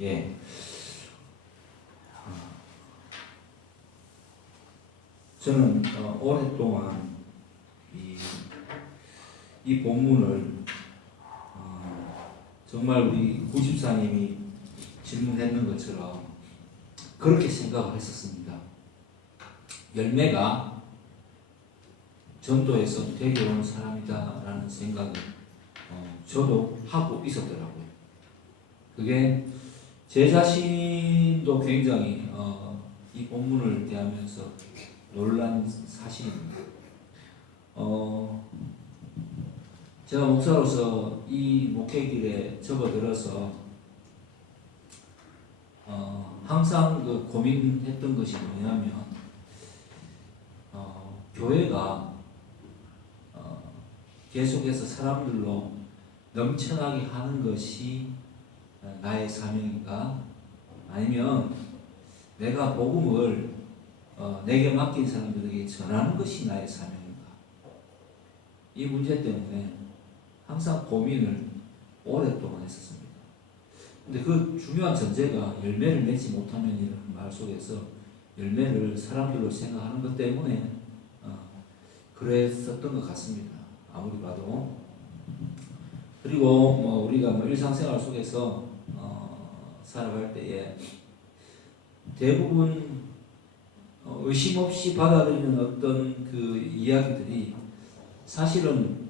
예. 저는 오랫동안 이 본문을 정말 우리 구집사님이 질문했는 것처럼 그렇게 생각을 했었습니다. 열매가 전도에서 데려온 사람이다라는 생각을 저도 하고 있었더라고요. 그게 제 자신도 굉장히 이 본문을 대하면서 놀란 사실입니다. 제가 목사로서 이 목회길에 접어들어서 항상 그 고민했던 것이 뭐냐면 교회가 계속해서 사람들로 넘쳐나게 하는 것이 나의 사명인가? 아니면 내가 복음을 내게 맡긴 사람들에게 전하는 것이 나의 사명인가? 이 문제 때문에 항상 고민을 오랫동안 했었습니다. 근데 그 중요한 전제가 열매를 맺지 못하면이라는 말 속에서 열매를 사람들로 생각하는 것 때문에 그랬었던 것 같습니다. 아무리 봐도. 그리고 우리가 일상생활 속에서 살아갈 때에 대부분 의심 없이 받아들이는 어떤 그 이야기들이 사실은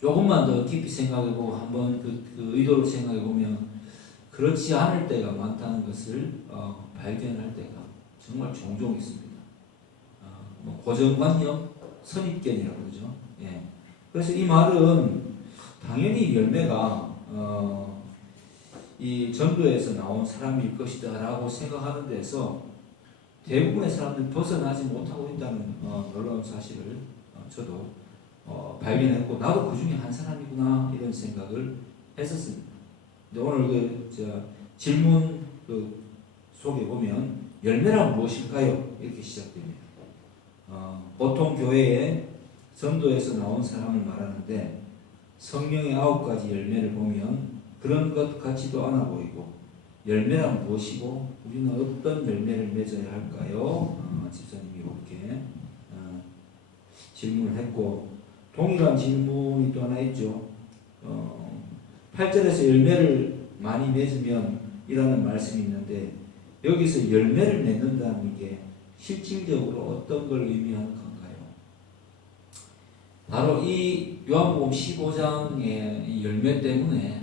조금만 더 깊이 생각해보고 한번 그 의도를 생각해보면 그렇지 않을 때가 많다는 것을 발견할 때가 정말 종종 있습니다. 고정관념, 선입견이라고 그러죠. 예. 그래서 이 말은 당연히 열매가 이 전도에서 나온 사람일 것이다 라고 생각하는 데서 대부분의 사람들이 벗어나지 못하고 있다는 놀라운 사실을 저도 발견했고 나도 그 중에 한 사람이구나 이런 생각을 했었습니다. 근데 오늘 질문 속에 보면 열매란 무엇일까요? 이렇게 시작됩니다. 보통 교회에 전도에서 나온 사람을 말하는데 성령의 9가지 열매를 보면 그런 것 같지도 않아 보이고 열매란 무엇이고 우리는 어떤 열매를 맺어야 할까요? 집사님이 이렇게 질문을 했고 동일한 질문이 또 하나 있죠. 8절에서 열매를 많이 맺으면 이라는 말씀이 있는데 여기서 열매를 맺는다는 게 실질적으로 어떤 걸 의미하는 건가요? 바로 이 요한복음 15장의 이 열매 때문에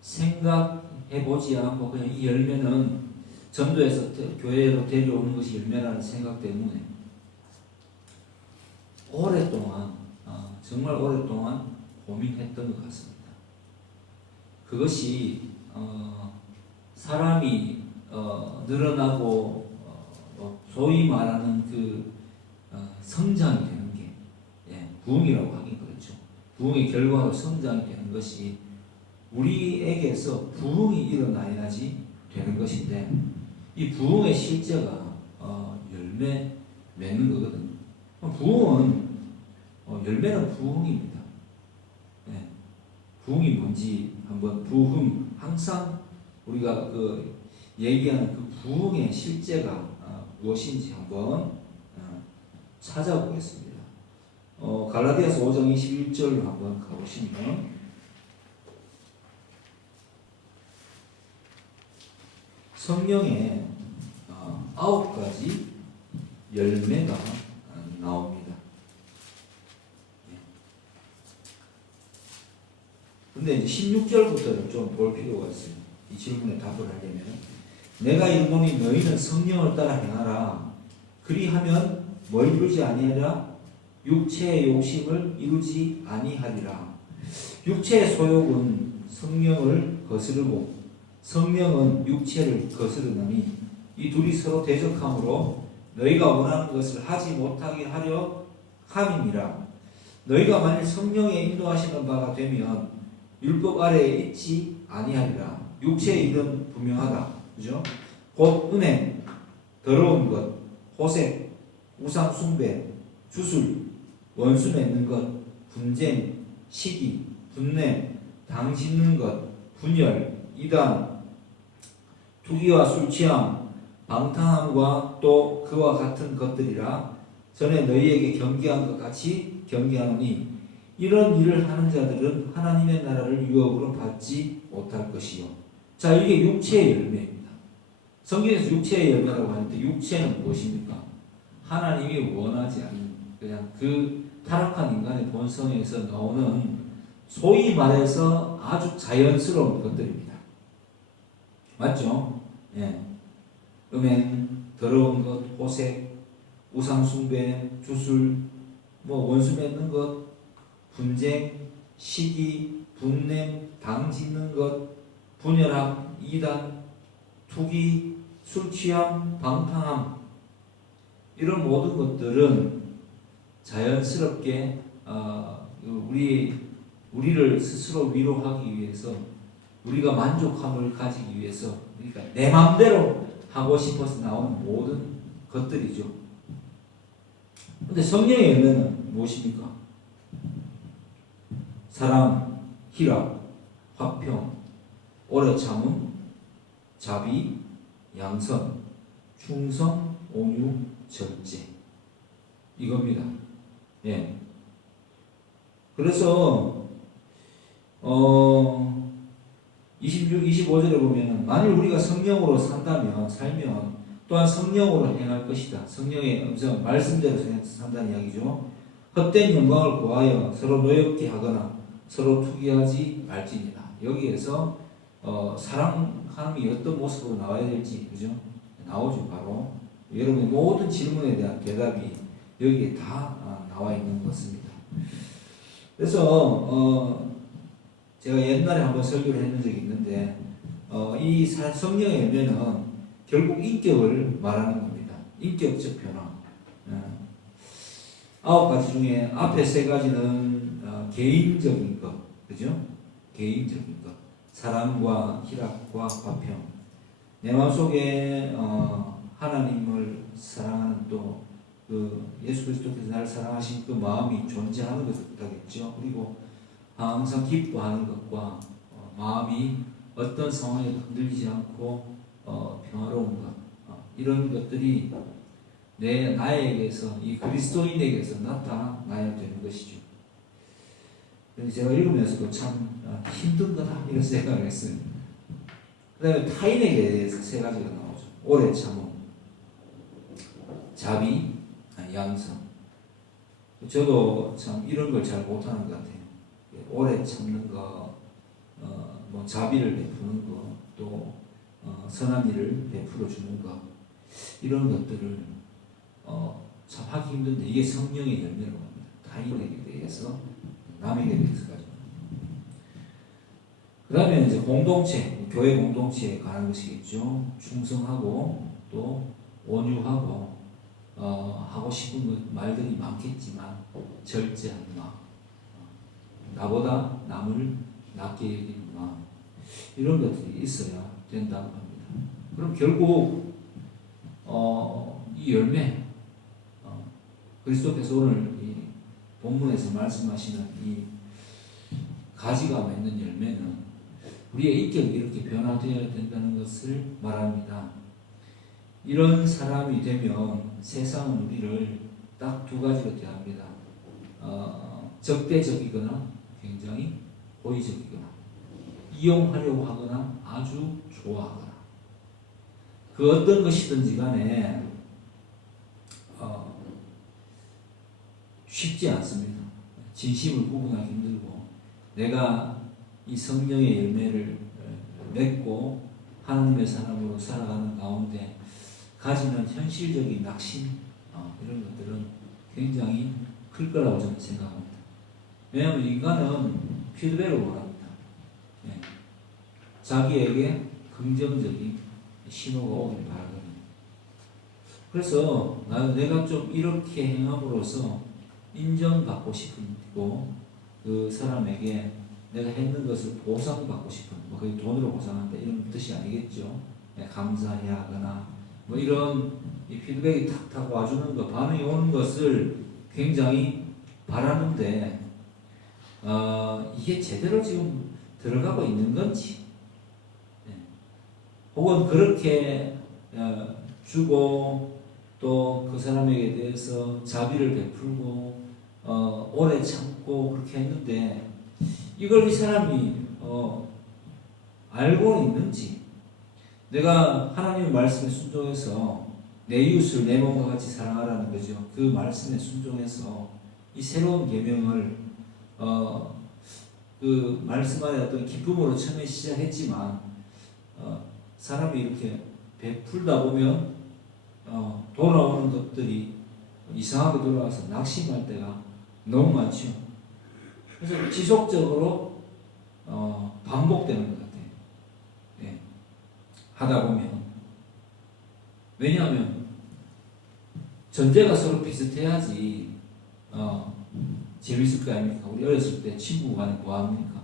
생각해보지 않고 그냥 이 열매는 전도에서 교회로 데려오는 것이 열매라는 생각 때문에 오랫동안 정말 오랫동안 고민했던 것 같습니다. 그것이 사람이 늘어나고 소위 말하는 그 성장이 되는 게 부흥이라고 하긴 그렇죠. 부흥의 결과로 성장이 되는 것이 우리에게서 부흥이 일어나야지 되는 것인데 이 부흥의 실제가 열매 맺는 거거든요. 부흥은 열매는 부흥입니다. 부흥이 뭔지 한번 부흥 항상 우리가 얘기하는 그 부흥의 실제가 무엇인지 한번 찾아보겠습니다. 갈라디아서 5장 21절로 한번 가보시면 성령의 9가지 열매가 나옵니다. 근데 이제 16절부터는 좀 볼 필요가 있어요. 이 질문에 답을 하려면 내가 이르노니 너희는 성령을 따라 행하라. 그리하면 뭘 이루지 아니하리라? 육체의 욕심을 이루지 아니하리라. 육체의 소욕은 성령을 거스르고 성령은 육체를 거스르느니 이 둘이 서로 대적하므로 너희가 원하는 것을 하지 못하게 하려 함이니라. 너희가 만일 성령의 인도하시는 바가 되면 율법 아래에 있지 아니하리라. 육체의 일은 분명하다. 그죠? 곧 은행, 더러운 것, 호색, 우상 숭배, 주술, 원수 맺는 것, 분쟁, 시기, 분냄, 당 짓는 것, 분열, 이단, 투기와 술취함, 방탕함과 또 그와 같은 것들이라 전에 너희에게 경계한 것 같이 경계하노니 이런 일을 하는 자들은 하나님의 나라를 유업으로 받지 못할 것이요. 자, 이게 육체의 열매입니다. 성경에서 육체의 열매라고 하는데 육체는 무엇입니까? 하나님이 원하지 않는 그냥 그 타락한 인간의 본성에서 나오는 소위 말해서 아주 자연스러운 것들입니다. 맞죠? 예. 음행, 더러운 것, 호색, 우상숭배, 주술, 원수 맺는 것, 분쟁, 시기, 분냄, 당 짓는 것, 분열함, 이단, 투기, 술취함, 방탕함, 이런 모든 것들은 자연스럽게 우리를 스스로 위로하기 위해서, 우리가 만족함을 가지기 위해서, 그러니까 내 마음대로 하고 싶어서 나오는 모든 것들이죠. 근데 성령의 열매는 무엇입니까? 사랑, 희락, 화평, 오래 참음, 자비, 양선, 충성, 온유, 절제, 이겁니다. 예. 그래서 25절에 보면 만일 우리가 성령으로 살면 또한 성령으로 행할 것이다. 성령의 음성, 말씀대로 산다는 이야기죠. 헛된 영광을 구하여 서로 노엽게 하거나 서로 투기하지 말지니라. 여기에서 사랑함이 어떤 모습으로 나와야 될지, 그죠? 나오죠. 바로 여러분의 모든 질문에 대한 대답이 여기에 다 나와 있는 것입니다. 그래서 제가 옛날에 한번 설교를 했는 적이 있는데 이 성령의 열매는 결국 인격을 말하는 겁니다. 인격적 변화. 9가지 중에 앞에 3가지는 개인적인 것, 그죠? 개인적인 것. 사랑과 희락과 화평. 내 마음속에 하나님을 사랑하는 또 예수 그리스도께서 나를 사랑하신 그 마음이 존재하는 것을 뜻하겠죠. 그리고 항상 기뻐하는 것과 마음이 어떤 상황에 흔들리지 않고 평화로운 것, 이런 것들이 나에게서, 이 그리스도인에게서 나타나야 되는 것이죠. 제가 읽으면서도 참 힘든 거다 이런 생각을 했어요. 그 다음에 타인에게 대해서 3가지가 나오죠. 오래 참음, 자비, 양선. 저도 참 이런 걸 잘 못하는 것 같아요. 오래 참는 거, 자비를 베푸는 거, 또 선한 일을 베풀어 주는 거, 이런 것들을 참 하기 힘든데 이게 성령의 열매라고 합니다. 타인에게 대해서, 남에게 대해서까지. 그 다음에 이제 공동체, 교회 공동체에 관한 것이겠죠. 충성하고 또 온유하고 하고 싶은 말들이 많겠지만 절제하는 마음, 나보다 남을 낮게 여기는 마음, 이런 것들이 있어야 된다고 합니다. 그럼 결국 이 열매, 그리스도께서 오늘 이 본문에서 말씀하시는 이 가지가 맺는 열매는 우리의 인격이 이렇게 변화되어야 된다는 것을 말합니다. 이런 사람이 되면 세상은 우리를 딱 2가지로 대합니다. 적대적이거나 굉장히 호의적이거나, 이용하려고 하거나 아주 좋아하거나, 그 어떤 것이든지 간에 쉽지 않습니다. 진심을 구분하기 힘들고, 내가 이 성령의 열매를 맺고 하나님의 사람으로 살아가는 가운데 가지는 현실적인 낙심, 이런 것들은 굉장히 클 거라고 저는 생각합니다. 왜냐하면 인간은 피드백을 원합니다. 자기에게 긍정적인 신호가 오길 바라거든요. 그래서 내가 좀 이렇게 행함으로써 인정받고 싶고, 그 사람에게 내가 했는 것을 보상받고 싶은, 그게 돈으로 보상한다 이런 뜻이 아니겠죠. 감사해야 하거나 이런 이 피드백이 탁탁 와주는 거, 반응이 오는 것을 굉장히 바라는데 이게 제대로 지금 들어가고 있는 건지, 혹은 그렇게 주고 또 그 사람에게 대해서 자비를 베풀고 오래 참고 그렇게 했는데 이걸 이 사람이 알고 있는지, 내가 하나님의 말씀에 순종해서 내 이웃을 내 몸과 같이 사랑하라는 거죠. 그 말씀에 순종해서 이 새로운 계명을 그 말씀 안에 어떤 기쁨으로 처음에 시작했지만 사람이 이렇게 베풀다 보면 돌아오는 것들이 이상하게 돌아와서 낙심할 때가 너무 많죠. 그래서 지속적으로 반복되는 것 같아요. 네. 하다 보면, 왜냐하면 전제가 서로 비슷해야지 재밌을 거 아닙니까? 우리 어렸을 때 친구 간에 뭐합니까?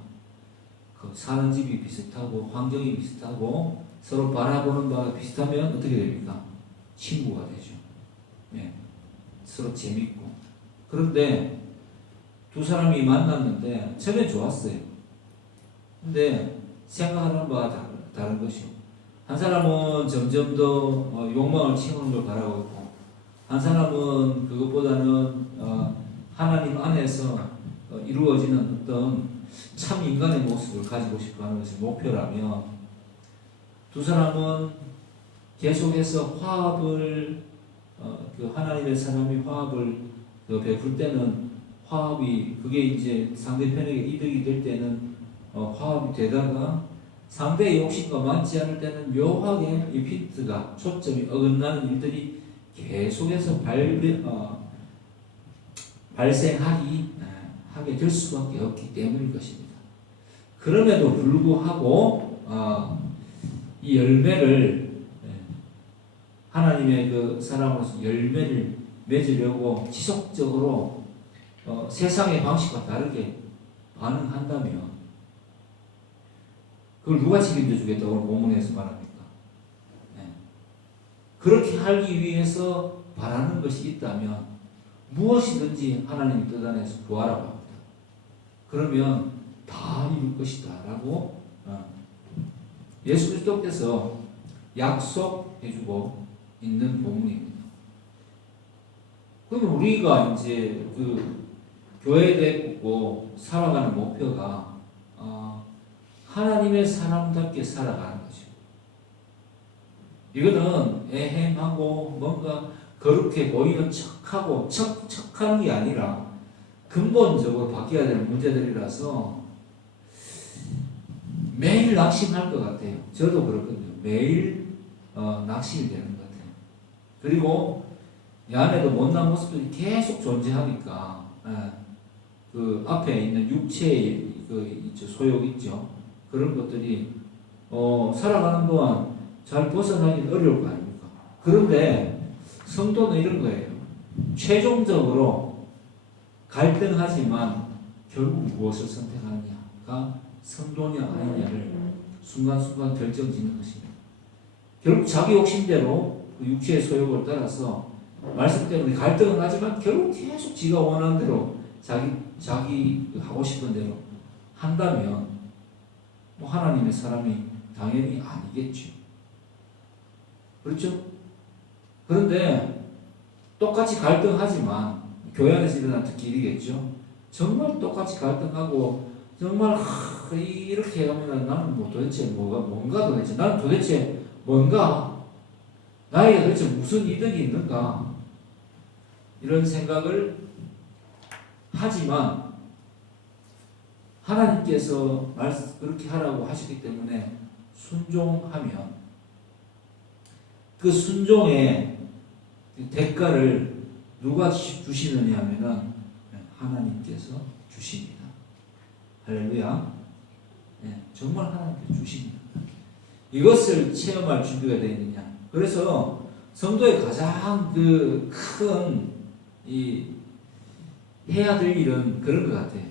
그 사는 집이 비슷하고 환경이 비슷하고 서로 바라보는 바가 비슷하면 어떻게 됩니까? 친구가 되죠. 네. 서로 재밌고. 그런데 두 사람이 만났는데 처음에 좋았어요. 근데 생각하는 바가 다른 것이요. 한 사람은 점점 더 욕망을 채우는 걸 바라고 있고, 한 사람은 그것보다는 하나님 안에서 이루어지는 어떤 참 인간의 모습을 가지고 싶어 하는 것이 목표라면, 두 사람은 계속해서 화합을 그 하나님의 사람이 화합을 베풀 때는 화합이 그게 이제 상대편에게 이득이 될 때는 화합이 되다가 상대의 욕심과 맞지 않을 때는 묘하게 이 핀트가 초점이 어긋나는 일들이 계속해서 발생하게 될 수밖에 없기 때문일 것입니다. 그럼에도 불구하고 이 열매를 하나님의 그 사람으로서 열매를 맺으려고 지속적으로 세상의 방식과 다르게 반응한다면 그걸 누가 책임져 주겠다고 오늘 본문에서 말합니까? 네. 그렇게 하기 위해서 바라는 것이 있다면 무엇이든지 하나님의 뜻 안에서 구하라고 합니다. 그러면 다 이룰 것이다 라고 예수 그리스도께서 약속해주고 있는 본문입니다. 그럼 우리가 이제 그 교회에 대고 살아가는 목표가 하나님의 사람답게 살아가는 거죠. 이거는 애행하고 뭔가 거룩해 보이는 척하고 척하는 게 아니라 근본적으로 바뀌어야 되는 문제들이라서 매일 낙심할 것 같아요. 저도 그렇거든요. 매일 낙심이 되는 것 같아요. 그리고 이 안에도 못난 모습들이 계속 존재하니까 그 앞에 있는 육체의 그 소욕 있죠. 그런 것들이 살아가는 동안 잘 벗어나기 어려울 거 아닙니까? 그런데 성도는 이런 거예요. 최종적으로 갈등하지만 결국 무엇을 선택하느냐가 성도냐 아니냐를 순간순간 결정짓는 것입니다. 결국 자기 욕심대로 그 육체의 소욕을 따라서 말씀 때문에 갈등은 하지만 결국 계속 지가 원하는 대로 자기 하고 싶은 대로 한다면 하나님의 사람이 당연히 아니겠죠. 그렇죠? 그런데 똑같이 갈등하지만 교회 안에서 일어난 특히 일이겠죠. 정말 똑같이 갈등하고 정말 이렇게 하면 나는 뭐 도대체 뭔가 도대체 나는 도대체 뭔가 나에게 도대체 무슨 이득이 있는가 이런 생각을 하지만 하나님께서 그렇게 하라고 하시기 때문에 순종하면 그 순종의 대가를 누가 주시느냐 하면은 하나님께서 주십니다. 할렐루야. 네, 정말 하나님께서 주십니다. 이것을 체험할 준비가 되어 있느냐. 그래서 성도의 가장 큰 해야 될 일은 그런 것 같아요.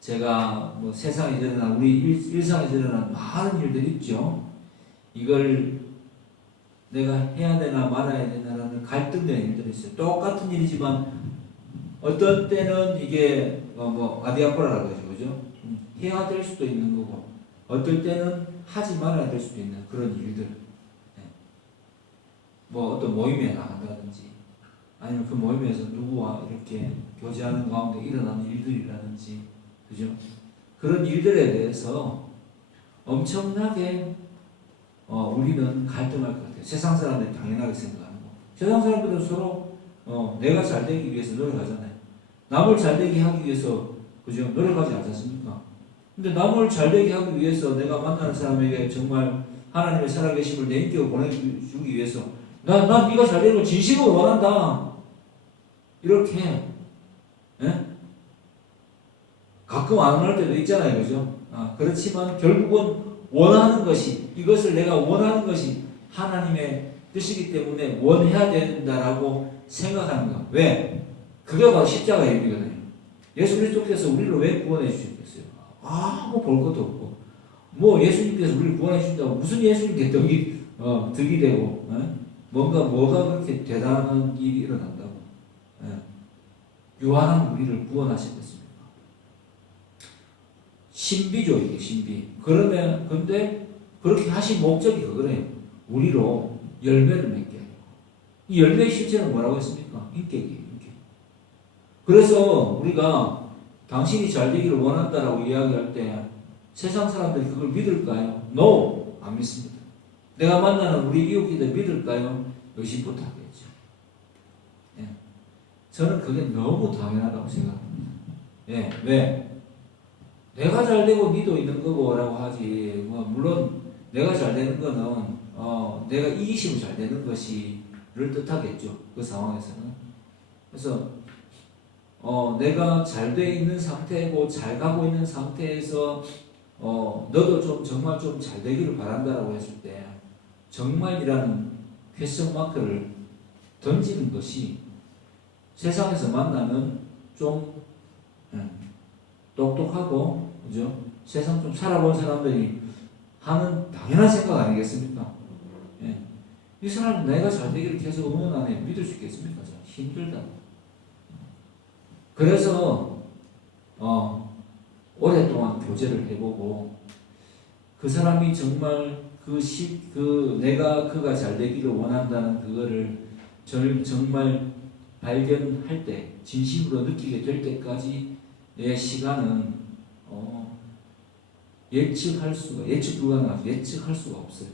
제가 뭐 세상에 일어난 우리 일상에 일어난 많은 일들이 있죠. 이걸 내가 해야 되나 말아야 되나라는 갈등되는 일들이 있어요. 똑같은 일이지만 어떤 때는 이게 아디아포라라고 하죠, 그죠? 해야 될 수도 있는 거고 어떨 때는 하지 말아야 될 수도 있는 그런 일들. 예. 뭐 어떤 모임에 나간다든지 아니면 그 모임에서 누구와 이렇게 교제하는 가운데 일어나는 일들이라든지, 그죠? 그런 일들에 대해서 엄청나게 우리는 갈등할 것 같아요. 세상 사람들이 당연하게 생각하는 거. 세상 사람들은 서로 내가 잘 되기 위해서 노력하잖아요. 남을 잘 되게 하기 위해서, 그죠? 노력하지 않습니까? 근데 남을 잘 되게 하기 위해서 내가 만나는 사람에게 정말 하나님의 살아계심을 내 인격을 보내주기 위해서 나 네가 잘 되는 걸 진심으로 원한다. 이렇게, 예? 가끔 안 원할 때도 있잖아요. 그죠? 그렇지만 결국은 원하는 것이, 이것을 내가 원하는 것이 하나님의 뜻이기 때문에 원해야 된다라고 생각하는 거. 왜? 그게 바로 십자가의 의미거든요. 예수 그리스도께서 우리를 왜 구원해 주셨겠어요? 아무 볼 것도 없고, 뭐 예수님께서 우리를 구원해 주신다고 무슨 예수님께 덕이 되고, 뭐가 그렇게 대단한 일이 일어난다고, 유한한 우리를 구원하셨겠습니까? 신비죠, 이게 신비. 그러면 근데 그렇게 하신 목적이 그거래요. 우리로 열매를 맺게 해요. 이 열매의 실체는 뭐라고 했습니까? 인격이에요, 인격. 그래서 우리가 당신이 잘 되기를 원한다라고 이야기할 때 세상 사람들이 그걸 믿을까요? No! 안 믿습니다. 내가 만나는 우리 이웃기들 믿을까요? 의심부터 하겠죠. 예. 저는 그게 너무 당연하다고 생각합니다. 예. 왜? 내가 잘 되고 니도 있는 거고 라고 하지. 물론 내가 잘 되는 거는 내가 이기시면 잘 되는 것이를 뜻하겠죠. 그 상황에서는. 그래서 내가 잘 돼 있는 상태고 잘 가고 있는 상태에서 너도 좀 정말 좀 잘 되기를 바란다라고 했을 때 정말이라는 퀘스천 마크를 던지는 것이 세상에서 만나면 좀 똑똑하고, 그죠? 세상 좀 살아본 사람들이 하는 당연한 생각 아니겠습니까? 예. 이 사람은 내가 잘 되기를 계속 응원하네. 믿을 수 있겠습니까? 힘들다. 그래서 오랫동안 교제를 해보고 그 사람이 정말 내가 그가 잘 되기를 원한다는 그거를 정말 발견할 때, 진심으로 느끼게 될 때까지의 시간은 예측 불가능하죠. 예측할 수가 없어요.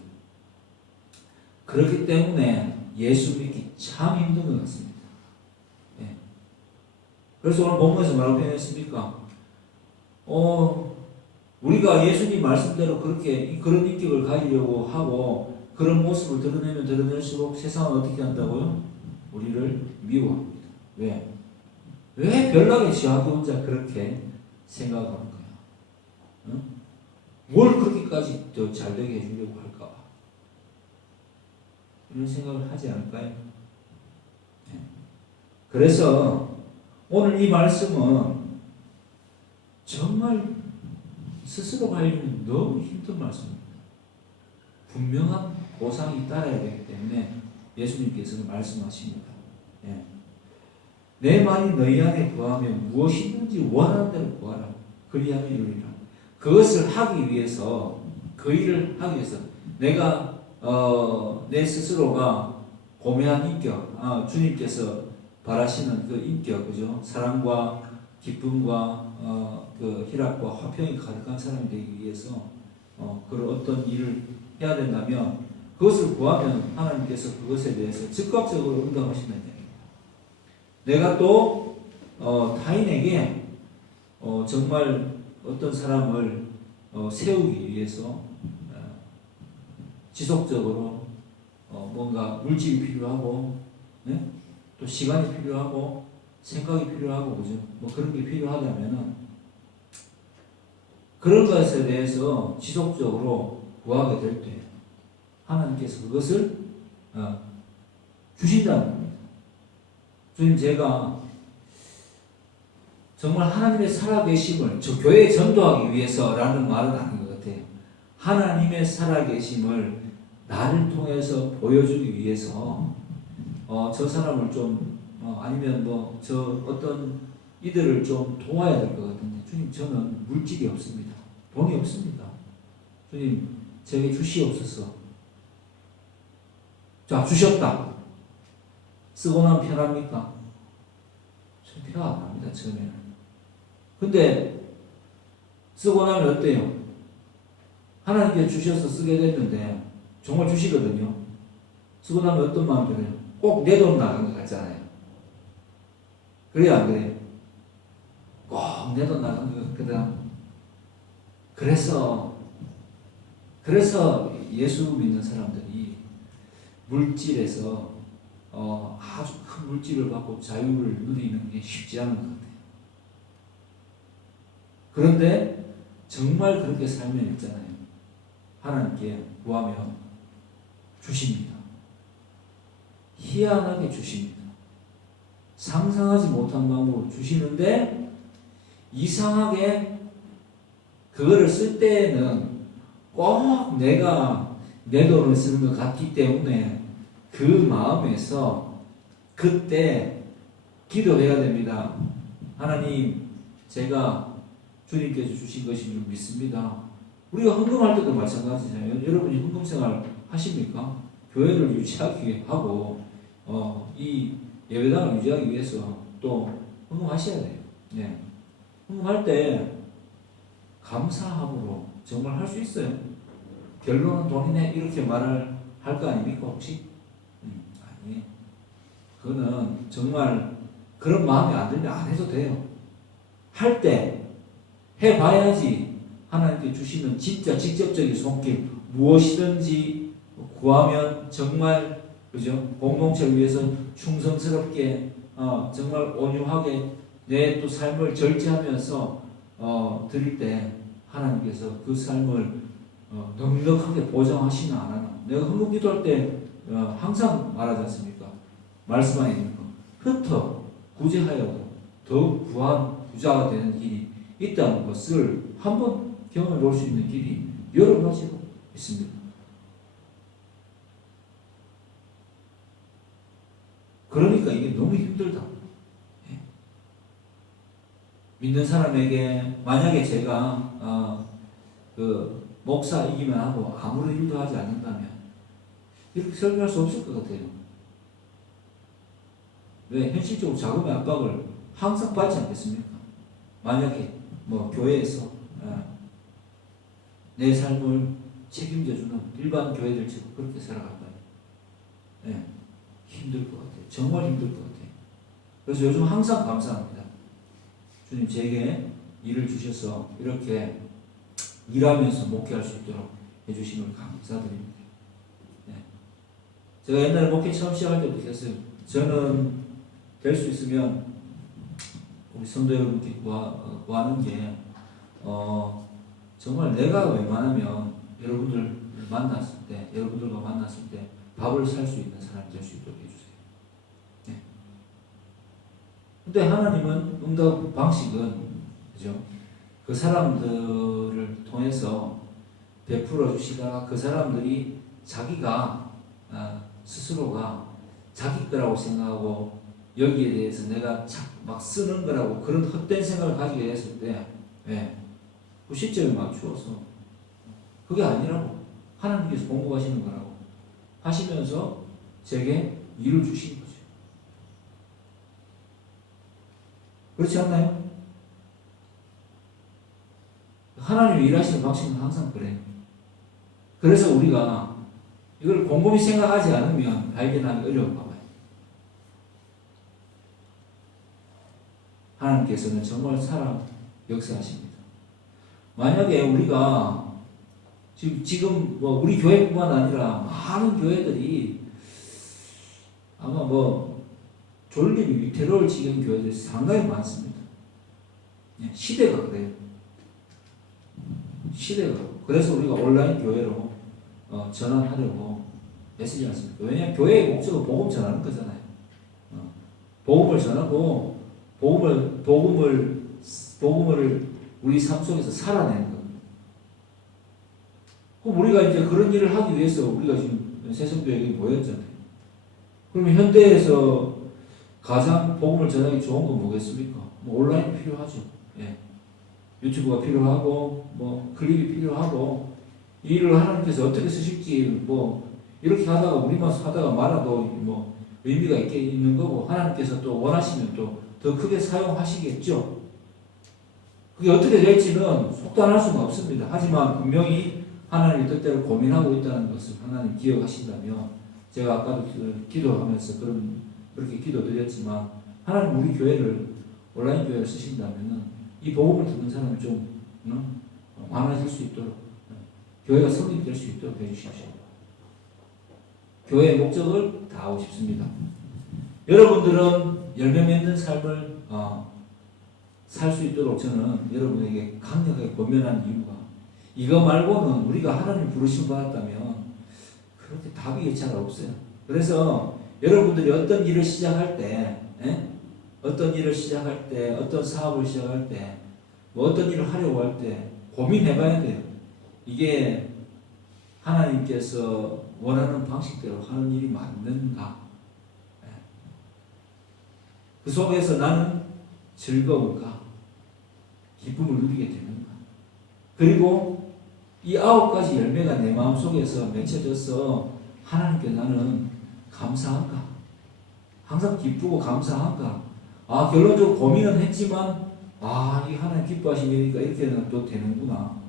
그렇기 때문에 예수 믿기 참 힘든 것 같습니다. 예. 그래서 오늘 본문에서 뭐라고 표현했습니까? 우리가 예수님 말씀대로 그런 인격을 가지려고 하고 그런 모습을 드러내면 드러낼수록 세상은 어떻게 한다고요? 우리를 미워합니다. 왜? 왜 별나게 지하기 혼자 그렇게 생각하는 거야? 응? 뭘 그렇게까지 더 잘되게 해주려고 할까? 이런 생각을 하지 않을까요? 네. 그래서 오늘 이 말씀은 정말 스스로 하려면 너무 힘든 말씀입니다. 분명한 보상이 따라야 되기 때문에 예수님께서는 말씀하십니다. 예. 내 말이 너희 안에 거하면 무엇이든지 원하는 대로 구하라. 그리하면 이루리라. 그것을 하기 위해서, 그 일을 하기 위해서 내가 내 스스로가 고매한 인격, 주님께서 바라시는 그 인격, 그죠? 사랑과 기쁨과 그 희락과 화평이 가득한 사람이 되기 위해서 그런 어떤 일을 해야 된다면 그것을 구하면 하나님께서 그것에 대해서 즉각적으로 응답하신다는 얘기입니다. 내가 또 타인에게 정말 어떤 사람을 세우기 위해서 지속적으로 뭔가 물질이 필요하고, 네? 또 시간이 필요하고 생각이 필요하고, 그죠? 뭐 그런 게 필요하다면은 그런 것에 대해서 지속적으로 구하게 될 때 하나님께서 그것을 주신다는 겁니다. 주님, 제가 정말 하나님의 살아계심을 저 교회에 전도하기 위해서라는 말은 아닌 것 같아요. 하나님의 살아계심을 나를 통해서 보여주기 위해서 저 사람을 좀 아니면 뭐 저 어떤 이들을 좀 도와야 될 것 같은데, 주님, 저는 물질이 없습니다. 돈이 없습니다. 주님 제게 주시옵소서. 자, 주셨다. 쓰고 나면 편합니까? 전 필요 안 합니다, 처음에는. 근데 쓰고 나면 어때요? 하나님께 주셔서 쓰게 됐는데 정말 주시거든요. 쓰고 나면 어떤 마음이 들어요? 꼭 내 돈 나간 것 같잖아요. 그래야 안 그래요? 꼭 내 돈 나간 것 같거든. 그래서 예수 믿는 사람들이 물질에서 아주 큰 물질을 받고 자유를 누리는 게 쉽지 않은 것 같아요. 그런데 정말 그렇게 살면 있잖아요. 하나님께 구하면 주십니다. 희한하게 주십니다. 상상하지 못한 방법으로 주시는데 이상하게 그거를 쓸 때에는 꼭 내가 내 돈을 쓰는 것 같기 때문에 그 마음에서 그때 기도해야 됩니다. 하나님, 제가 주님께서 주신 것인 줄 믿습니다. 우리가 헌금할 때도 마찬가지잖아요. 여러분이 헌금 생활 하십니까? 교회를 유지하기 하고 이 예배당을 유지하기 위해서 또 헌금하셔야 돼요. 네. 헌금할 때 감사함으로 정말 할 수 있어요. 결론은 돈이네 이렇게 말을 할 거 아닙니까 혹시? 아니에요. 그거는 정말 그런 마음이 안 들면 안 해도 돼요. 할 때 해봐야지 하나님께 주시는 진짜 직접적인 손길 무엇이든지 구하면 정말 그죠? 공동체를 위해서 충성스럽게 정말 온유하게 내 또 삶을 절제하면서 드릴 때 하나님께서 그 삶을 넉넉하게 보장하시나 안 하나. 내가 헌금 기도할 때 항상 말하지 않습니까? 말씀 안에 있는 거. 흩어 구제하여도 더욱 부자가 되는 길이 있다는 것을 한번 경험해 볼 수 있는 길이 여러 가지로 있습니다. 그러니까 이게 너무 힘들다. 믿는 사람에게 만약에 제가 그 목사이기만 하고 아무런 일도 하지 않는다면 이렇게 설명할 수 없을 것 같아요. 왜? 현실적으로 자금의 압박을 항상 받지 않겠습니까? 만약에 뭐 교회에서 내 삶을 책임져주는 일반 교회들처럼 그렇게 살아간다면 힘들 것 같아요. 정말 힘들 것 같아요. 그래서 요즘 항상 감사합니다. 주님 제게 일을 주셔서 이렇게 일하면서 목회할 수 있도록 해주심을 감사드립니다. 제가 옛날에 목회 처음 시작할 때부터 했어요. 저는 될 수 있으면 우리 성도 여러분께 구하는 게 정말 내가 웬만하면 여러분들과 만났을 때 밥을 살 수 있는 사람이 될 수 있도록 해주세요. 근데 하나님은 응답 방식은 그죠? 그 사람들을 통해서 베풀어 주시다가 그 사람들이 자기가 스스로가 자기 거라고 생각하고 여기에 대해서 내가 막 쓰는 거라고 그런 헛된 생각을 가지게 됐을 때 그 시점에 맞추어서 그게 아니라고 하나님께서 공급하시는 거라고 하시면서 제게 일을 주시는 거죠. 그렇지 않나요? 하나님이 일하시는 방식은 항상 그래요. 그래서 우리가 이걸 곰곰이 생각하지 않으면 발견하기 어려운가 봐요. 하나님께서는 정말 살아 역사하십니다. 만약에 우리가 지금 뭐 우리 교회뿐만 아니라 많은 교회들이 아마 뭐 졸립이 위태로울 지경 교회들이 상당히 많습니다. 시대가 그래요. 시대가. 그래서 우리가 온라인 교회로 전환하려고 애쓰지 않습니까? 왜냐하면 교회의 목적은 복음 전하는 거잖아요. 복음을 전하고 복음을 우리 삶 속에서 살아내는 겁니다. 그럼 우리가 이제 그런 일을 하기 위해서 우리가 지금 새성교회에 모였잖아요. 그러면 현대에서 가장 복음을 전하기 좋은 건 뭐겠습니까? 뭐 온라인이 필요하죠. 유튜브가 필요하고 뭐 클립이 필요하고 이 일을 하나님께서 어떻게 쓰실지 뭐 이렇게 하다가 우리만 하다가 말아도 뭐 의미가 있는 거고 하나님께서 또 원하시면 또 더 크게 사용하시겠죠. 그게 어떻게 될지는 속단할 수는 없습니다. 하지만 분명히 하나님의 뜻대로 고민하고 있다는 것을 하나님 기억하신다면 제가 아까도 기도하면서 그렇게 기도드렸지만 하나님 우리 교회를 온라인 교회를 쓰신다면 이 복음을 듣는 사람이 좀 많아질 수 있도록 교회가 성립될 수 있도록 해주십시오. 교회의 목적을 다하고 싶습니다. 여러분들은 열매 맺는 삶을 살 수 있도록 저는 여러분에게 강력하게 권면한 이유가 이거 말고는 우리가 하나님 부르심 받았다면 그렇게 답이 잘 없어요. 그래서 여러분들이 어떤 일을 시작할 때 어떤 사업을 시작할 때 뭐 어떤 일을 하려고 할 때 고민해 봐야 돼요. 이게 하나님께서 원하는 방식대로 하는 일이 맞는가? 그 속에서 나는 즐거운가? 기쁨을 누리게 되는가? 그리고 이 9가지 열매가 내 마음속에서 맺혀져서 하나님께 나는 감사한가? 항상 기쁘고 감사한가? 결론적으로 고민은 했지만 이 하나님 기뻐하시니까 이렇게는 또 되는구나.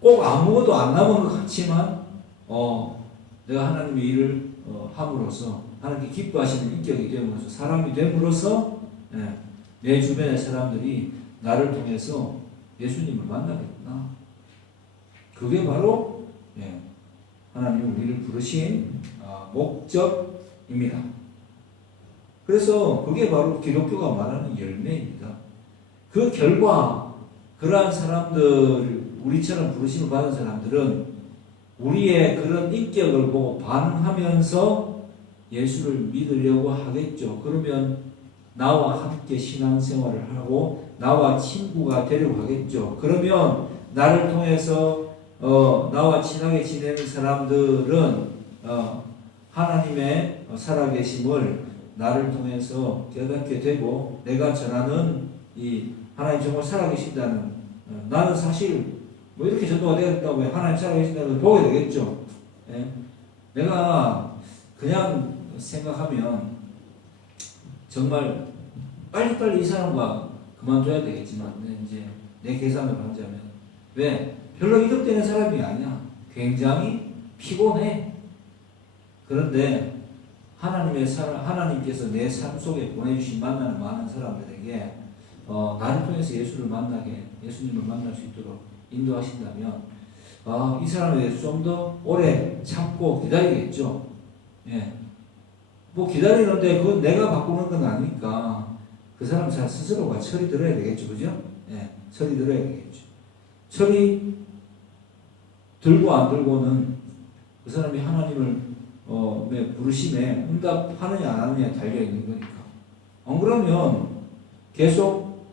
꼭 아무것도 안 남은 것 같지만 내가 하나님의 일을 함으로써 하나님께 기뻐하시는 인격이 됨으로써 사람이 됨으로써 내 주변의 사람들이 나를 통해서 예수님을 만나겠구나. 그게 바로 하나님이 우리를 부르신 목적입니다. 그래서 그게 바로 기독교가 말하는 열매입니다. 그 결과 그러한 사람들 우리처럼 부르심을 받은 사람들은 우리의 그런 인격을 보고 반응하면서 예수를 믿으려고 하겠죠. 그러면 나와 함께 신앙생활을 하고 나와 친구가 되려고 하겠죠. 그러면 나를 통해서 나와 친하게 지내는 사람들은 하나님의 살아계심을 나를 통해서 깨닫게 되고 내가 전하는 이 하나님 정말 살아계신다는 나는 사실 뭐 이렇게 전도가 되었다고 하나님 살아계신다는 걸 보게 되겠죠. 내가 그냥 생각하면 정말 빨리빨리 이 사람과 그만둬야 되겠지만 이제 내 계산을 하자면 왜? 별로 이득되는 사람이 아니야. 굉장히 피곤해. 그런데 하나님께서 내 삶 속에 보내주신 만나는 많은 사람들에게 나를 통해서 예수님을 만날 수 있도록 인도하신다면 이 사람에 대해서 좀 더 오래 참고 기다리겠죠. 뭐 기다리는데 그건 내가 바꾸는 건 아니니까 그 사람 스스로가 철이 들어야 되겠죠. 그죠? 철이 들어야 되겠죠. 철이 들고 안 들고는 그 사람이 하나님을 부르심에 응답하느냐 안 하느냐에 달려있는 거니까. 안 그러면 계속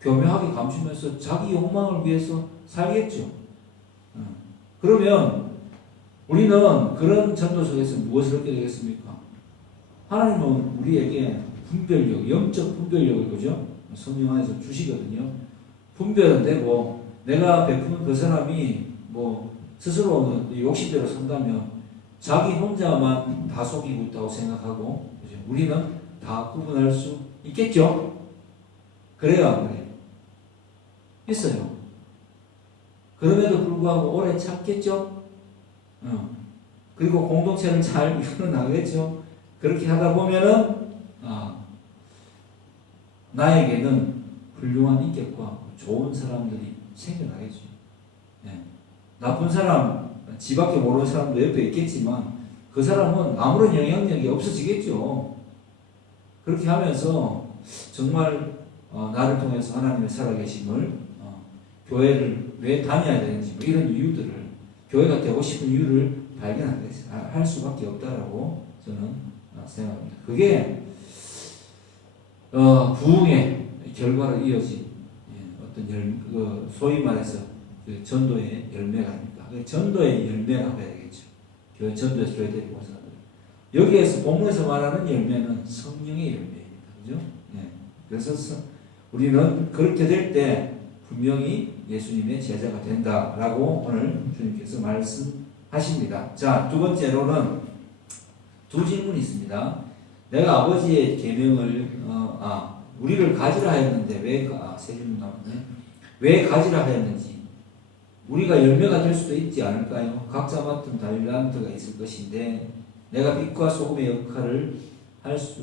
교묘하게 감추면서 자기 욕망을 위해서 살겠죠. 그러면 우리는 그런 전도 속에서 무엇을 얻게 되겠습니까? 하나님은 우리에게 분별력, 영적 분별력을 그죠? 성령 안에서 주시거든요. 분별은 되고 내가 베푸는 그 사람이 뭐 스스로 욕심대로 산다면 자기 혼자만 다 속이고 있다고 생각하고 그죠? 우리는 다 구분할 수 있겠죠? 그래요, 안 그래요? 있어요. 그럼에도 불구하고 오래 참겠죠? 그리고 공동체를 잘 이끌어나가겠죠? 그렇게 하다 보면은 나에게는 훌륭한 인격과 좋은 사람들이 생겨나겠죠. 나쁜 사람, 지밖에 모르는 사람도 옆에 있겠지만 그 사람은 아무런 영향력이 없어지겠죠. 그렇게 하면서 정말 나를 통해서 하나님의 살아계심을 교회를 왜 다녀야 되는지 뭐 이런 이유들을 교회가 되고 싶은 이유를 발견할 수밖에 없다라고 저는 생각합니다. 그게 부흥의 결과로 이어진 어떤 소위 말해서 그 전도의 열매가 아닙니까? 전도의 열매라고 해야 되겠죠. 교회 전도에서 교회 데리고 온 사람들. 여기에서 본문에서 말하는 열매는 성령의 열매입니다. 그죠? 그래서 우리는 그렇게 될 때 분명히 예수님의 제자가 된다라고 오늘 주님께서 말씀하십니다. 자, 두 번째로는 두 질문이 있습니다. 내가 아버지의 계명을 우리를 가지라 하였는데 세 질문 남았네. 왜 가지라 하였는지, 우리가 열매가 될 수도 있지 않을까요? 각자 맡은 달란트가 있을 것인데 내가 빛과 소금의 역할을 할 수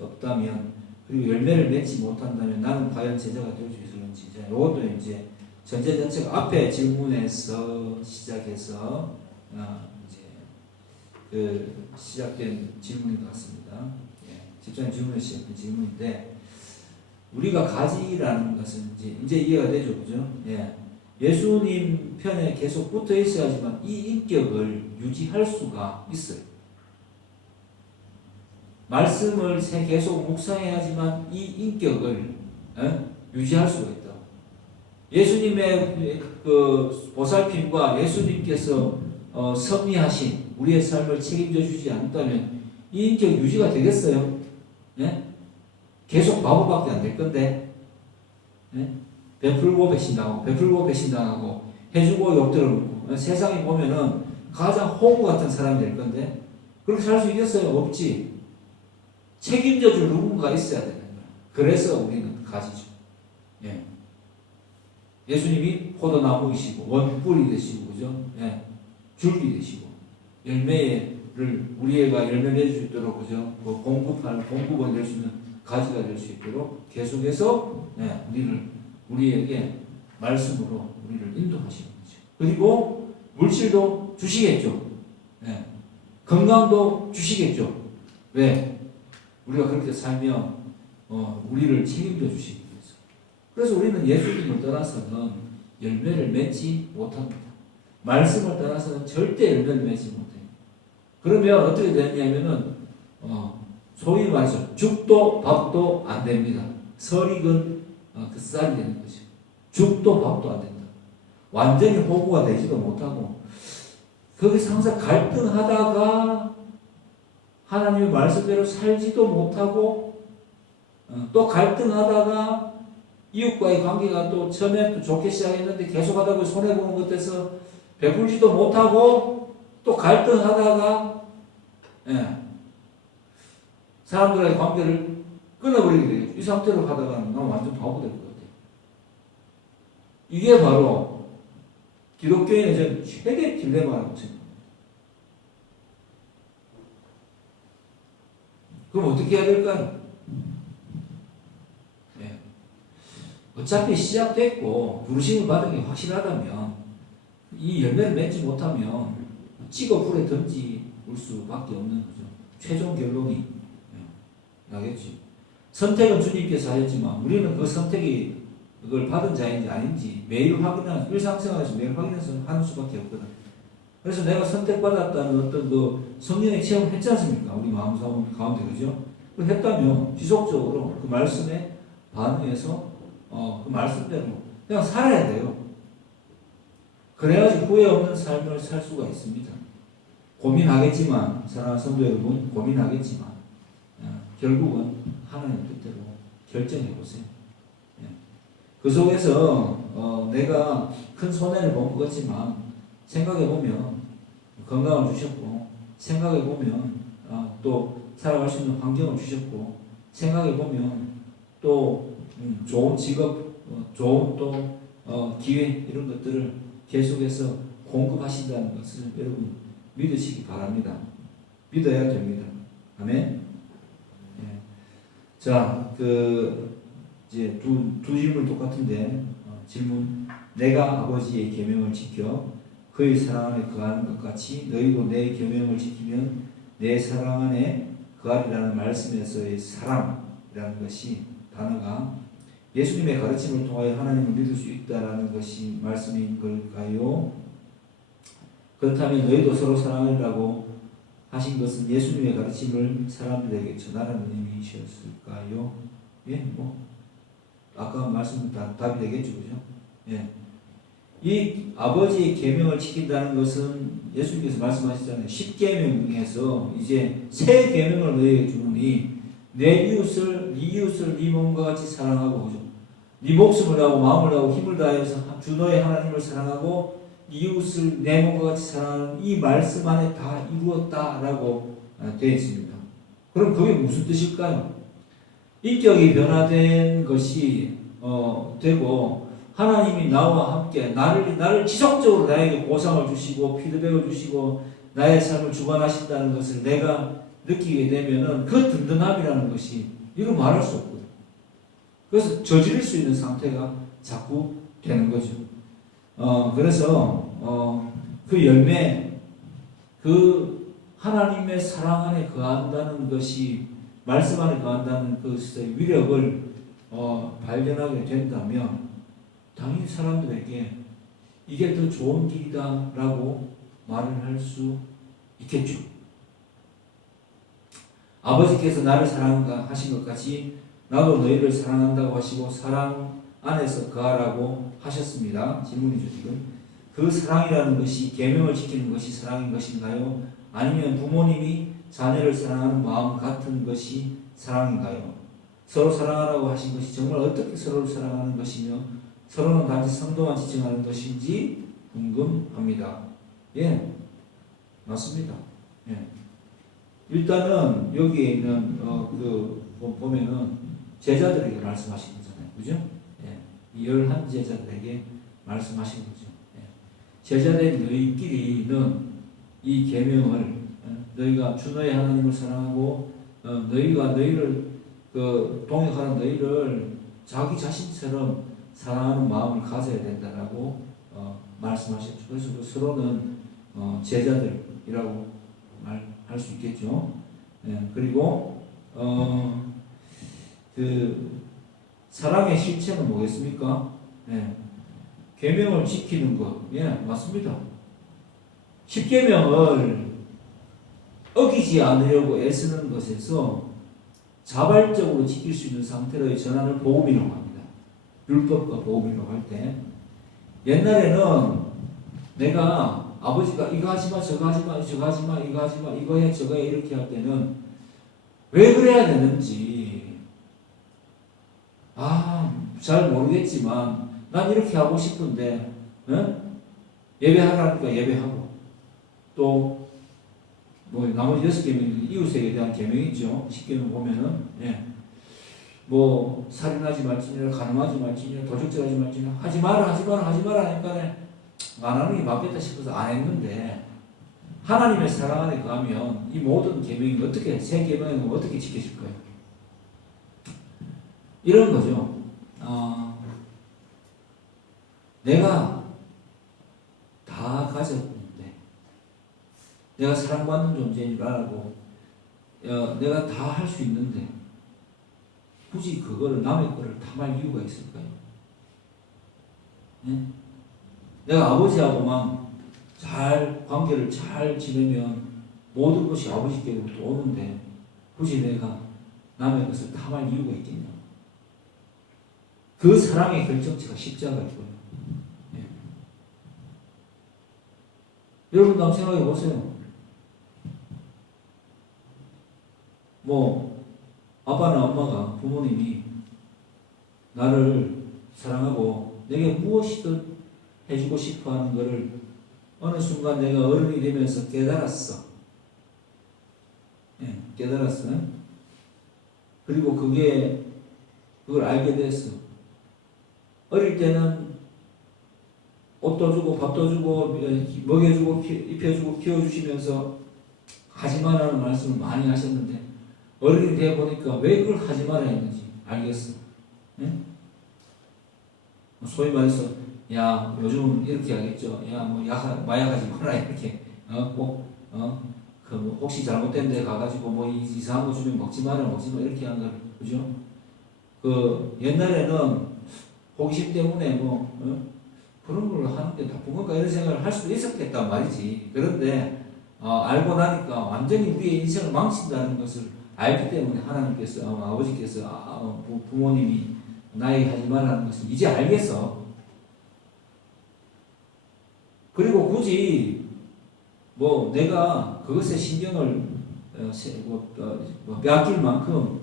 없다면, 그리고 열매를 맺지 못한다면 나는 과연 제자가 될 수 있을는지. 이것도 이제 전제 자체가 앞에 질문에서 시작해서 시작된 질문인 것 같습니다. 집사님 질문에 시작된 질문인데, 우리가 가지라는 것은 이제 이해가 되죠, 그죠? 예수님 편에 계속 붙어 있어야지만 이 인격을 유지할 수가 있어요. 말씀을 계속 묵상해야지만 이 인격을 유지할 수가 있다. 예수님의 그 보살핌과 예수님께서 섭리하신 우리의 삶을 책임져 주지 않다면 이 인격 유지가 되겠어요? 계속 바보밖에 안 될 건데, 베풀고 배신당하고 베풀고 배신당하고 해주고 욕 들어먹고 세상에 보면은 가장 호구 같은 사람이 될 건데 그렇게 살 수 있겠어요? 없지. 책임져 줄 누군가 있어야 되는 거야. 그래서 우리는 가지죠. 예수님이 포도나무이시고 원뿔이 되시고, 그죠? 줄기 되시고 열매를 우리가 열매 맺을 수 있도록, 그죠? 공급원 될 수 있는 가지가 될 수 있도록 계속해서 우리에게 말씀으로 우리를 인도하시는 거죠. 그리고 물질도 주시겠죠. 건강도 주시겠죠. 왜? 우리가 그렇게 살면 우리를 책임져 주시기 위해서. 그래서 우리는 예수님을 떠나서는 열매를 맺지 못합니다. 말씀을 떠나서는 절대 열매를 맺지 못해요. 그러면 어떻게 되냐면은 소위 말해서 죽도 밥도 안 됩니다. 설익은 그 쌀이 되는 거죠. 죽도 밥도 안 된다. 완전히 호구가 되지도 못하고 거기서 항상 갈등하다가 하나님의 말씀대로 살지도 못하고 또 갈등하다가 이웃과의 관계가 또 처음에 또 좋게 시작했는데 계속하다 손해보는 것 같아서 베풀지도 못하고 또 갈등하다가 사람들과의 관계를 끊어버리게 돼요. 이 상태로 하다가는 난 완전 바보 될 것 같아요. 이게 바로 기독교인의 전 최대 딜레마라고 생각합니다. 그럼 어떻게 해야 될까요? 어차피 시작됐고 부르심을 받은 게 확실하다면 이 열매를 맺지 못하면 찍어 불에 던질 수밖에 없는 거죠. 최종 결론이 나겠지. 선택은 주님께서 하셨지만 우리는 그 선택이 그걸 받은 자인지 아닌지 매일 확인하는, 일상생활에서 매일 확인해서 하는 수밖에 없거든. 그래서 내가 선택받았다는 어떤 그 성령의 체험을 했지 않습니까? 우리 마음 가운데, 그죠? 그 했다면 지속적으로 그 말씀에 반응해서 그 말씀대로 그냥 살아야 돼요. 그래야지 후회 없는 삶을 살 수가 있습니다. 고민하겠지만, 사랑하는 성도 여러분, 고민하겠지만 결국은 하나님 뜻대로 결정해 보세요. 그 속에서 내가 큰 손해를 본 것 같지만 생각해 보면 건강을 주셨고, 생각해 보면 또 살아갈 수 있는 환경을 주셨고, 생각해 보면 또 좋은 직업, 좋은 또 기회, 이런 것들을 계속해서 공급하신다는 것을 여러분 믿으시기 바랍니다. 믿어야 됩니다. 아멘. 자, 이제 두 질문 똑같은데, 질문: 내가 아버지의 계명을 지켜 그의 사랑 안에 거하는 것 같이 너희도 내 계명을 지키면 내 사랑 안에 거하리라는 말씀에서의 사랑이라는 것이, 단어가 예수님의 가르침을 통하여 하나님을 믿을 수 있다라는 것이 말씀인 걸까요? 그렇다면 너희도 서로 사랑하리라고 하신 것은 예수님의 가르침을 사람들에게 전하라는 의미이셨을까요? 아까 말씀 답이 되겠죠, 그죠? 이 아버지의 계명을 지킨다는 것은 예수님께서 말씀하셨잖아요. 10계명에서 이제 새 계명을 너희에게 주노니 내 이웃을 네 몸과 같이 사랑하고, 그죠? 네 목숨을 다하고 마음을 다하고 힘을 다해서 주 너의 하나님을 사랑하고 이웃을 내 몸과 같이 사랑하는 이 말씀 안에 다 이루었다라고 되어 있습니다. 그럼 그게 무슨 뜻일까요? 인격이 변화된 것이 되고 하나님이 나와 함께 나를 지속적으로 나에게 보상을 주시고 피드백을 주시고 나의 삶을 주관하신다는 것을 내가 느끼게 되면은 그 든든함이라는 것이 이거 말할 수 없거든. 그래서 저지를 수 있는 상태가 자꾸 되는 거죠. 그래서 그 열매, 그 하나님의 사랑 안에 거한다는 것이 말씀 안에 거한다는 그 위력을 발견하게 된다면 당연히 사람들에게 이게 더 좋은 길이다라고 말을 할 수 있겠죠. 아버지께서 나를 사랑하신 것 같이 나도 너희를 사랑한다고 하시고 사랑 안에서 거하라고 하셨습니다. 질문이죠 지금. 그 사랑이라는 것이 계명을 지키는 것이 사랑인 것인가요? 아니면 부모님이 자녀를 사랑하는 마음 같은 것이 사랑인가요? 서로 사랑하라고 하신 것이 정말 어떻게 서로를 사랑하는 것이며 서로는 단지 성도만 지칭하는 것인지 궁금합니다. 예, 맞습니다. 예. 일단은 여기에 있는 보면은 제자들에게 말씀하신 거잖아요, 그죠? 예, 11제자들에게 말씀하신 거죠. 예. 제자된 너희끼리는 이 계명을 너희가 주 너의 하나님을 사랑하고 너희가 너희를 동역하는 너희를 자기 자신처럼 사랑하는 마음을 가져야 된다라고 말씀하셨죠. 그래서 그 서로는 제자들이라고 말할 수 있겠죠. 예, 그리고 그 사랑의 실체는 뭐겠습니까? 예, 계명을 지키는 것. 예, 맞습니다. 10계명을 어기지 않으려고 애쓰는 것에서 자발적으로 지킬 수 있는 상태로의 전환을 복음이라고 합니다. 율법과 복음이라고 할 때 옛날에는 내가 아버지가 이거 하지마 저거 하지마 저거 하지마 이거 하지마 이거 해 저거 해 이렇게 할 때는 왜 그래야 되는지 잘 모르겠지만 난 이렇게 하고 싶은데 예배하라니까 예배하고 또 뭐 나머지 6계명 이웃에게 대한 계명이죠. 10계명 보면은 뭐 살인하지 말지니라 가늠하지 말지니라 도적질하지 말지니라 하지 마라 하니까 안 하는 게 맞겠다 싶어서 안 했는데 하나님의 사랑 안에 가면 이 모든 계명이 어떻게 새 계명은 어떻게 지켜질 거예요? 이런 거죠. 내가 다 가졌는데 내가 사랑받는 존재인 줄 알고 내가 다 할 수 있는데 굳이 그거를 남의 거를 탐할 이유가 있을까요? 네? 내가 아버지하고만 관계를 잘 지내면 모든 것이 아버지께로부터 오는데 굳이 내가 남의 것을 탐할 이유가 있겠냐? 그 사랑의 결정체가 십자가일 거예요. 네. 여러분도 한번 생각해 보세요. 뭐 아빠나 엄마가 부모님이 나를 사랑하고 내게 무엇이든 해주고 싶어하는 것을 어느 순간 내가 어른이 되면서 깨달았어. 깨달았어. 그리고 그걸 알게 됐어. 어릴 때는 옷도 주고 밥도 주고 먹여주고 입혀주고 키워주시면서 하지 말라는 말씀을 많이 하셨는데 어른이 되어 보니까 왜 그걸 하지 말아야 했는지 알겠어. 소위 말해서 야 요즘은 이렇게 하겠죠. 야 뭐 마약하지 마라 이렇게 뭐 혹시 잘못된 데 가가지고 뭐 이상한 거 주면 먹지 마라 이렇게 한 걸 그죠? 옛날에는 호기심 때문에 그런 걸 하는 게 나쁜 건가 이런 생각을 할 수도 있었겠단 말이지. 그런데 알고 나니까 완전히 우리의 인생을 망친다는 것을 알기 때문에 하나님께서 아버지께서 부모님이 나에게 하지 말라는 것을 이제 알겠어. 그리고 굳이 뭐 내가 그것에 신경을 빼앗길 만큼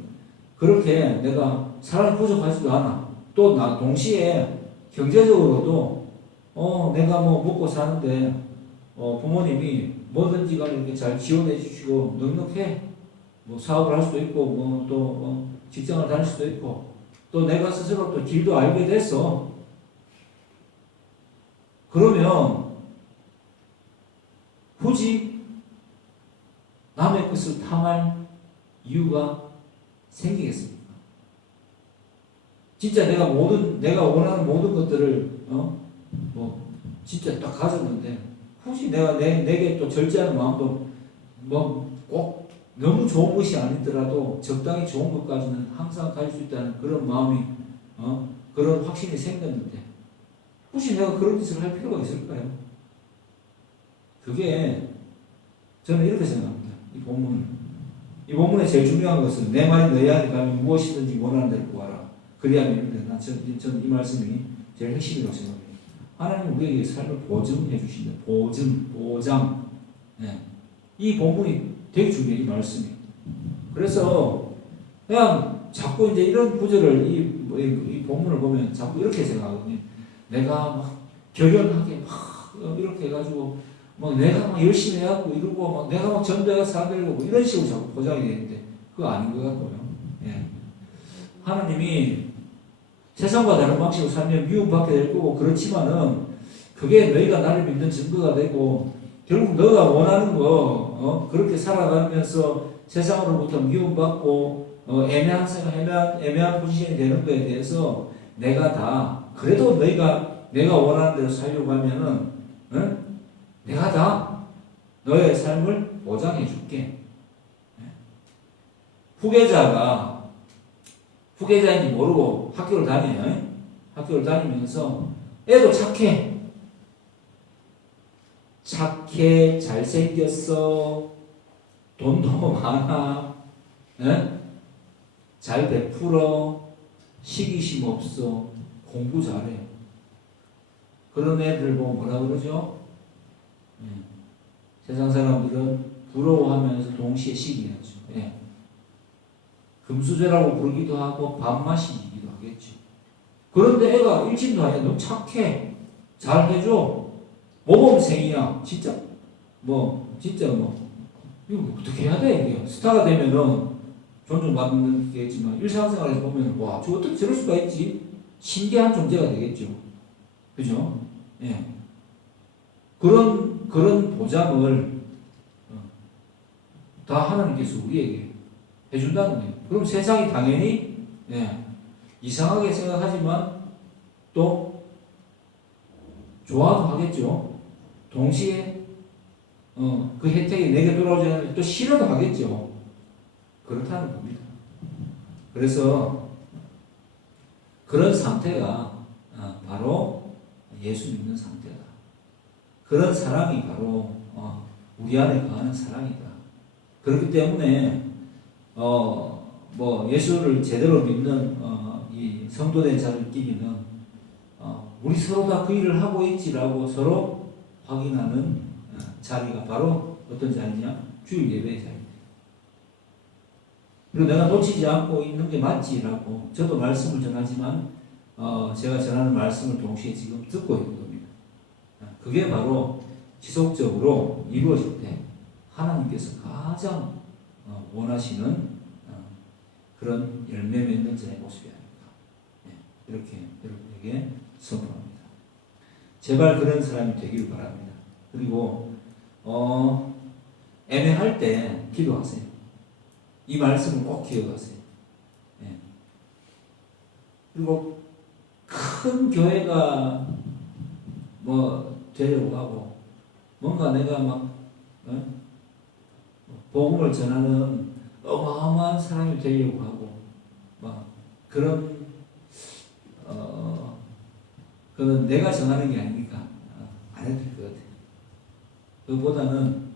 그렇게 내가 사랑이 부족하지도 않아. 또 동시에 경제적으로도 내가 뭐 먹고 사는데 부모님이 뭐든지 간에 이렇게 잘 지원해 주시고 넉넉해. 뭐 사업을 할 수도 있고 또 직장을 다닐 수도 있고 또 내가 스스로 또 길도 알게 됐어. 그러면 굳이 남의 것을 탐할 이유가 생기겠습니까? 진짜 내가 원하는 모든 것들을 뭐 진짜 딱 가졌는데 굳이 내가 내게 또 절제하는 마음도 뭐 꼭 너무 좋은 것이 아니더라도 적당히 좋은 것까지는 항상 가질 수 있다는 그런 마음이 그런 확신이 생겼는데 굳이 내가 그런 짓을 할 필요가 있을까요? 그게 저는 이렇게 생각합니다. 이 본문의 제일 중요한 것은 내 말이 너희 안에 가면 무엇이든지 원하는 대로 구하라. 그리하면 저는 이 말씀이 제일 핵심이라고 생각합니다. 하나님 우리에게 삶을 보증해 주신다. 보장. 네. 이 본문이 되게 중요해요. 이 말씀이. 그래서 그냥 자꾸 이제 이런 구절을 이 본문을 보면 자꾸 이렇게 생각하거든요. 내가 막 결연하게 막 이렇게 해가지고 막 내가 막 열심히 해갖고 이러고 막 내가 막 전도해서 사람들고 뭐 이런 식으로 자꾸 포장이 되는데 그거 아닌 것 같고요. 예. 하나님이 세상과 다른 방식으로 살면 미움받게 될 거고 그렇지만은 그게 너희가 나를 믿는 증거가 되고 결국 너가 원하는 거 그렇게 살아가면서 세상으로부터 미움받고 애매한 포지션이 되는 거에 대해서 내가 다 그래도 내가 원하는 대로 살려고 하면은 내가 다 너의 삶을 보장해 줄게. 후계자인지 모르고 학교를 다녀요. 학교를 다니면서 애도 착해, 잘생겼어, 돈도 많아, 잘 베풀어, 시기심 없어, 공부 잘해. 그런 애들 보고 뭐라 그러죠? 세상 사람들은 부러워하면서 동시에 시기하죠. 금수저라고 부르기도 하고 밥맛이기도 하겠죠. 그런데 애가 일진도 아니야. 너 착해. 잘 해줘. 모범생이야. 진짜 뭐 이거 어떻게 해야 돼? 이게 스타가 되면은 존중받는 게겠지만 일상생활에서 보면 와, 저 어떻게 저럴 수가 있지? 신기한 존재가 되겠죠. 그죠? 예. 그런 보장을 다 하나님께서 우리에게 해준다는 거예요. 그럼 세상이 당연히 이상하게 생각하지만 또 좋아도 하겠죠. 동시에 그 혜택이 내게 돌아오지 않으면 또 싫어도 하겠죠. 그렇다는 겁니다. 그래서 그런 상태가 바로 예수 믿는 상태다. 그런 사랑이 바로 우리 안에 거하는 사랑이다. 그렇기 때문에 뭐 예수를 제대로 믿는 이 성도된 자들끼리는 우리 서로 다 그 일을 하고 있지라고 서로 확인하는 자리가 바로 어떤 자리냐? 주일 예배의 자리입니다. 그리고 내가 놓치지 않고 있는 게 맞지라고 저도 말씀을 전하지만 제가 전하는 말씀을 동시에 지금 듣고 있는 겁니다. 그게 바로 지속적으로 이루어질 때 하나님께서 가장 원하시는 그런 열매 맺는 자의 모습이 아닐까. 이렇게 여러분에게 선포합니다. 제발 그런 사람이 되기를 바랍니다. 그리고 애매할 때 기도하세요. 이 말씀을 꼭 기억하세요. 그리고 큰 교회가 뭐 되려고 하고 뭔가 내가 막 복음을 전하는 어마어마한 사람이 되려고 하고 막 그런 그건 내가 정하는 게 아니니까 안 해도 될 것 같아요. 그보다는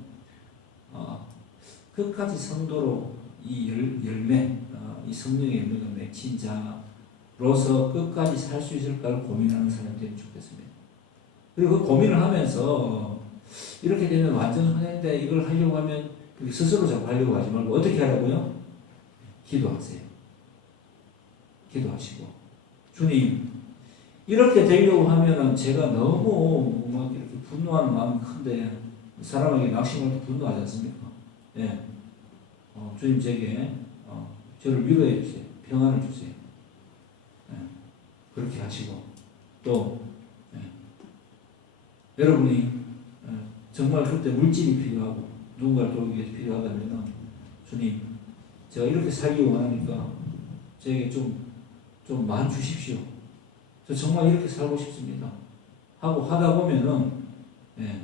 끝까지 성도로 이 열매, 이 성령의 열매가 맺힌 자로서 끝까지 살 수 있을까를 고민하는 사람이 되면 좋겠습니다. 그리고 그 고민을 하면서 이렇게 되면 완전 흔한데 이걸 하려고 하면 스스로 자꾸 하려고 하지 말고 어떻게 하라고요? 기도하세요. 기도하시고 주님, 이렇게 되려고 하면은 제가 너무 막 이렇게 분노하는 마음이 큰데, 사람에게 낙심할 때 분노하지 않습니까? 예. 주님 제게 저를 위로해 주세요. 평안을 주세요. 예. 그렇게 하시고 또 예. 여러분이 정말 그때 물질이 필요하고 누군가를 돕기 위해서 필요하다면 주님 제가 이렇게 살기 원하니까 저에게 좀 많이 주십시오. 저 정말 이렇게 살고 싶습니다. 하고 하다 보면은 예.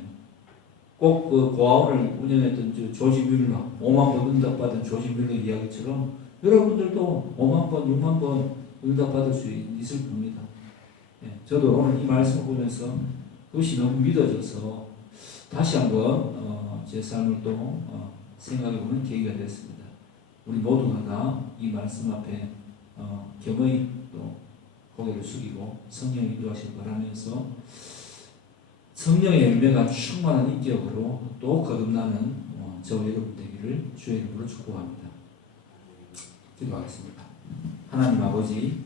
꼭 그 고아원을 운영했던 조지 뮬러 5만 번 응답받은 조지 뮬러 이야기처럼 여러분들도 5만 번, 6만 번 응답받을 수 있을 겁니다. 예. 저도 오늘 이 말씀을 보면서 그것이 너무 믿어져서 다시 한번 제 삶을 또 생각해보는 계기가 됐습니다. 우리 모두가 다 이 말씀 앞에 겸허히 또 고개를 숙이고 성령의 인도하시길 바라면서 성령의 열매가 충만한 인격으로 또 거듭나는 저와 여러분 되기를 주의 이름으로 축복합니다. 기도하겠습니다. 하나님 아버지